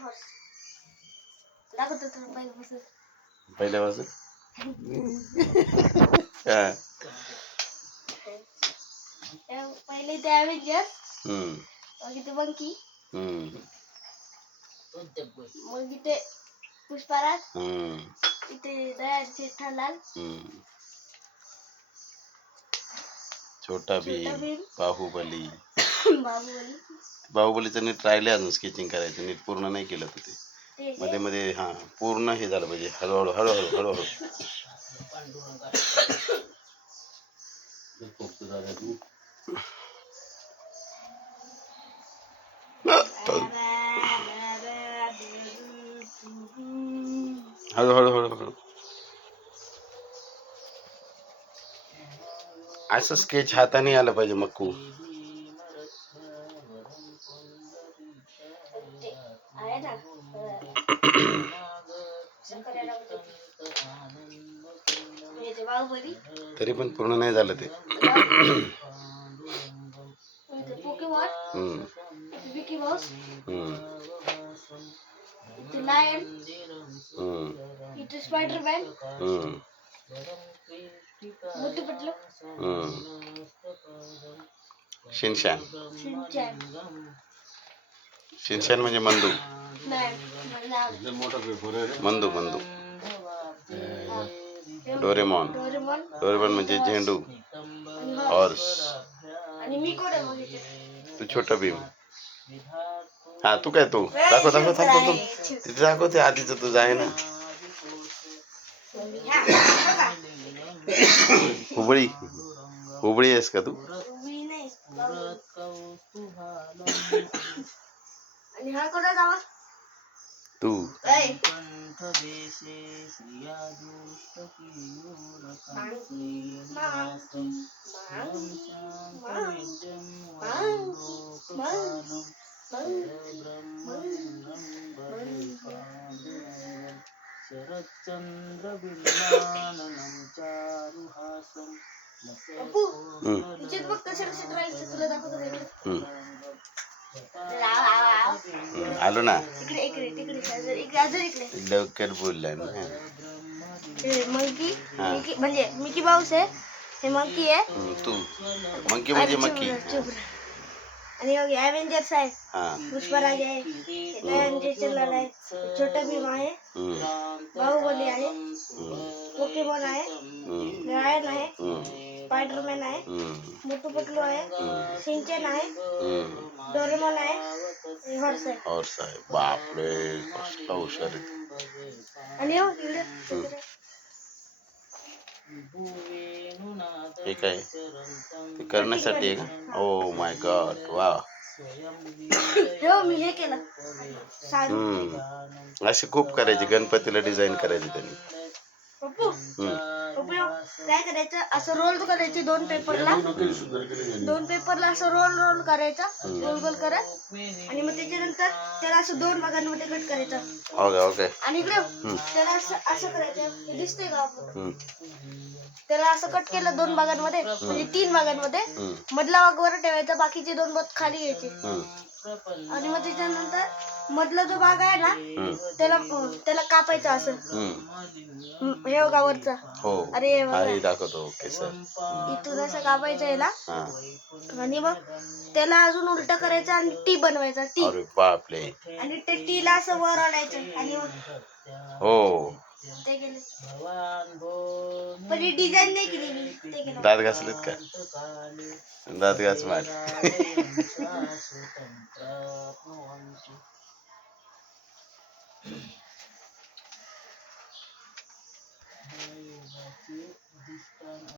Horse दाखवतो तुला पहिल्यापासून पहिल्यापासून हा. त्या- पहिले ते ॲव्हेंजर हम्म, मग इथे मंकी हम्म, मग इथे पुष्पाराज हम्म, इथे दयाल जेठालाल हम्म. छोटा भीम भीम. बाहुबली बाहुबली. बाहुबलीचं नीट राहिले अजून स्केचिंग करायचं. नीट पूर्ण नाही केलं तू. ते मध्ये मध्ये हा पूर्ण हे झालं पाहिजे. हळूहळू हळूहळू हळूहळू. हळूहळू हळूहळू. असं स्केच हाताने आलं पाहिजे मक्कू. ते तरी पण पूर्ण नाही झालं ते. शिनशान शिनशान म्हणजे मंदू मंदू मंदू डोरेमॉन डोरेमॉन. डोरेमॉन म्हणजे झेंडू. हॉर्स. तू छोटा भीम. हा तू काय तू? दाखव दाखव थांब थांब तिथे दाखव ते आधीच तुझं आहे ना. हा. हुबळी. हुबळी आहेस का तू. आणि हा कोणा जावा तू ऐ पप्पू हम्म, तिच्यात बघ कसे कसे राहायचं तुला दाखवतो का इकडे हम्म, आव, आव, आव. हम्म. आलो ना इकडे इकडे लवकर बोलला ना. हे मंकी. मिकी म्हणजे मिकी माऊस आहे. हे मंकी आहे. हम्म, तू. मंकी म्हणजे मक्की. आणि मग ॲव्हेंजर्स आहे. हा. पुष्पराज आहे. चलाल आहे. छोटा भीम आहे. हम्म, बाहुबली आहे. हम्म, पोकेमॉन आहे. हम्म, लायन आहे. हम्म, स्पायडरमॅन आहे. हम्म, मोटू पतलू आहे सिंचन आहे. हम्म. डोरेमॉन आहे. और साहेब बापरे कसला हुशार आहे. आणि हो इकडे. कुत्रा. हे काय? हे करण्यासाठी आहे का? ओ माय गॉड वा असे खूप करायचे गणपतीला डिझाईन करायचे त्यांनी. काय करायचं? असं रोल करायचे दोन पेपरला दोन पेपरला असं रोल रोल करायचा. गोल गोल करत. आणि मग त्याच्यानंतर त्याला असं दोन भागांमध्ये कट करायचं. ओके ओके आणि इकडे त्याला असं असं करायचं. हे दिसतंय का आपण त्याला असं कट केलं दोन भागांमध्ये म्हणजे तीन भागांमध्ये. हम्म, मधला भाग वर ठेवायचा बाकीचे दोन भाग खाली घ्यायचे. हम्म, आणि मग त्याच्यानंतर मधला जो भाग आहे ना हम्म, त्याला त्याला कापायचं असं. हम्म. हम्म, हे बघा वरचा. हो. अरे दाखवतो ओके सर इथून असं कापायचं याला. हा. आणि मग त्याला अजून उलट करायचं आणि टी बनवायचा टी. अरे बापले आणि ते टीला असं वर आणायचं आणि मग हो. ते केलं. ही डिझाईन नाही केली मी ते केलं. दात घासलेत का? दात घास मार.